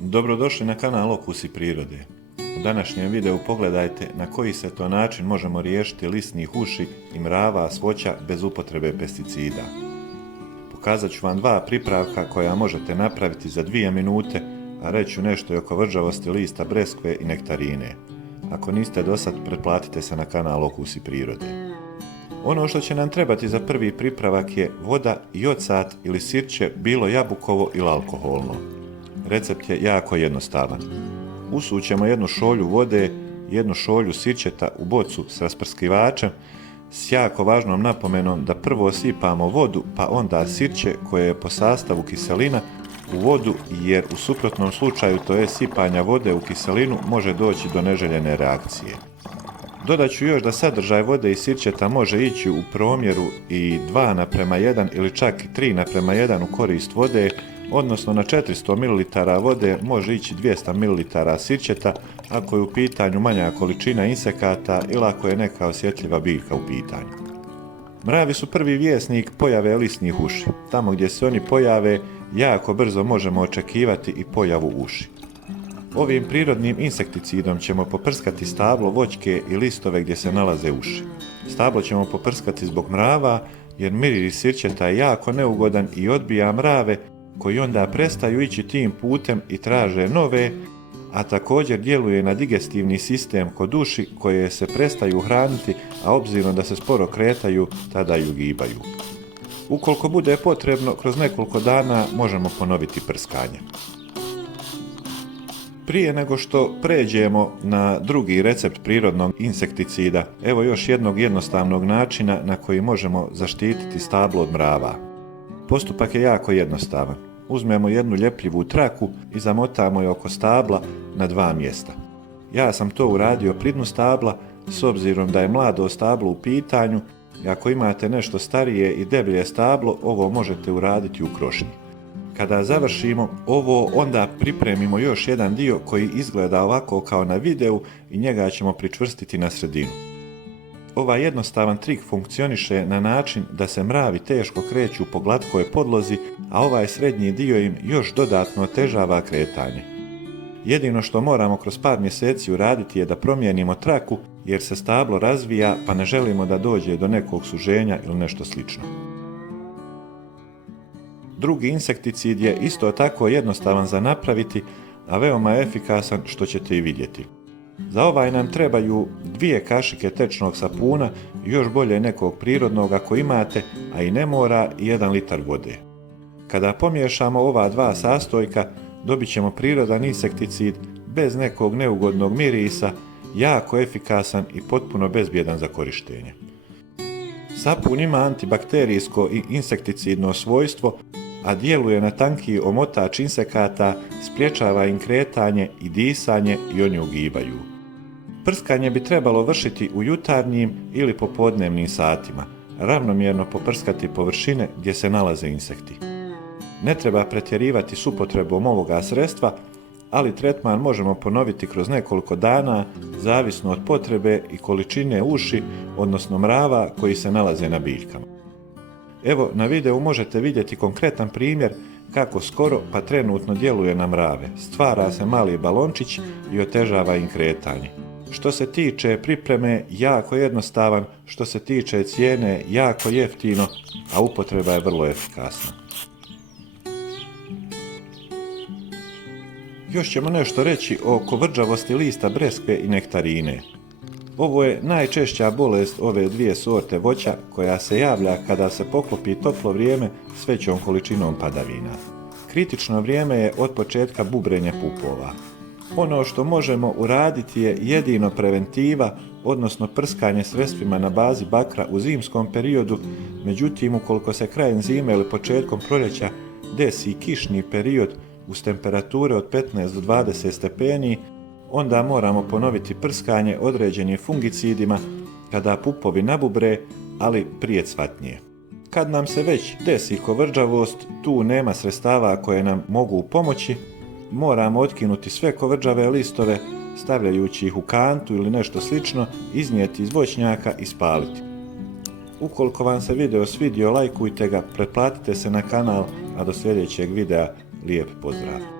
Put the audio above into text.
Dobrodošli na kanal Okusi prirode. U današnjem videu pogledajte na koji se to način možemo riješiti lisnih uši i mrava s voća bez upotrebe pesticida. Pokazat ću vam dva pripravka koja možete napraviti za 2 minute, a reći ću nešto i oko vrđavosti lista breskve i nektarine. Ako niste dosad, pretplatite se na kanal Okusi prirode. Ono što će nam trebati za prvi pripravak je voda i ocat ili sirće, bilo jabukovo ili alkoholno. Recept je jako jednostavan. Usućemo 1 šolju vode, 1 šolju sirćeta u bocu s rasprskivačem, s jako važnom napomenom da prvo sipamo vodu pa onda sirće koje je po sastavu kiselina u vodu, jer u suprotnom slučaju, to je sipanja vode u kiselinu, može doći do neželjene reakcije. Dodat ću još da sadržaj vode i sirćeta može ići u promjeru i 2:1 ili čak i 3:1 u korist vode, odnosno na 400 ml vode može ići 200 ml sirćeta ako je u pitanju manja količina insekata ili ako je neka osjetljiva biljka u pitanju. Mravi su prvi vjesnik pojave lisnih uši. Tamo gdje se oni pojave, jako brzo možemo očekivati i pojavu uši. Ovim prirodnim insekticidom ćemo poprskati stablo, voćke i listove gdje se nalaze uši. Stablo ćemo poprskati zbog mrava, jer miris sirćeta je jako neugodan i odbija mrave, koji onda prestaju ići tim putem i traže nove, a također djeluje na digestivni sistem kod uši koje se prestaju hraniti, a obzirom da se sporo kretaju, tada i ugibaju. Ukoliko bude potrebno, kroz nekoliko dana možemo ponoviti prskanje. Prije nego što pređemo na drugi recept prirodnog insekticida, evo još jednog jednostavnog načina na koji možemo zaštititi stablo od mrava. Postupak je jako jednostavan. Uzmemo 1 ljepljivu traku i zamotamo je oko stabla na 2 mjesta. Ja sam to uradio pri dnu stabla, s obzirom da je mlado stablo u pitanju, i ako imate nešto starije i deblje stablo, ovo možete uraditi u krošnji. Kada završimo ovo, onda pripremimo još jedan dio koji izgleda ovako kao na videu i njega ćemo pričvrstiti na sredinu. Ovaj jednostavan trik funkcioniše na način da se mravi teško kreću po glatkoj podlozi, a ovaj srednji dio im još dodatno otežava kretanje. Jedino što moramo kroz par mjeseci uraditi je da promijenimo traku, jer se stablo razvija pa ne želimo da dođe do nekog suženja ili nešto slično. Drugi insekticid je isto tako jednostavan za napraviti, a veoma je efikasan, što ćete i vidjeti. Za ovaj nam trebaju 2 kašike tečnog sapuna i još bolje nekog prirodnog ako imate, a i ne mora, i 1 litar vode. Kada pomiješamo ova 2 sastojka, dobit ćemo prirodan insekticid bez nekog neugodnog mirisa, jako efikasan i potpuno bezbjedan za korištenje. Sapun ima antibakterijsko i insekticidno svojstvo, a djeluje na tanki omotač insekata, sprječava im kretanje i disanje i oni ugibaju. Prskanje bi trebalo vršiti u jutarnjim ili popodnevnim satima, ravnomjerno poprskati površine gdje se nalaze insekti. Ne treba pretjerivati s upotrebom ovoga sredstva, ali tretman možemo ponoviti kroz nekoliko dana, zavisno od potrebe i količine uši, odnosno mrava koji se nalaze na biljkama. Evo, na videu možete vidjeti konkretan primjer kako skoro pa trenutno djeluje na mrave. Stvara se mali balončić i otežava im kretanje. Što se tiče pripreme, jako jednostavan, što se tiče cijene, jako jeftino, a upotreba je vrlo efikasna. Još ćemo nešto reći oko vrđavosti lista breskve i nektarine. Ovo je najčešća bolest ove 2 sorte voća koja se javlja kada se poklopi toplo vrijeme s većom količinom padavina. Kritično vrijeme je od početka bubrenja pupova. Ono što možemo uraditi je jedino preventiva, odnosno prskanje sredstvima na bazi bakra u zimskom periodu, međutim ukoliko se krajem zime ili početkom proljeća desi kišni period uz temperature od 15 do 20 stepeni, onda moramo ponoviti prskanje određenim fungicidima kada pupovi nabubre, ali prije cvatnje. Kad nam se već desi kovrđavost, tu nema sredstava koje nam mogu pomoći, moramo otkinuti sve kovrđave listove, stavljajući ih u kantu ili nešto slično, iznijeti iz voćnjaka i spaliti. Ukoliko vam se video svidio, lajkujte ga, pretplatite se na kanal, a do sljedećeg videa lijep pozdrav!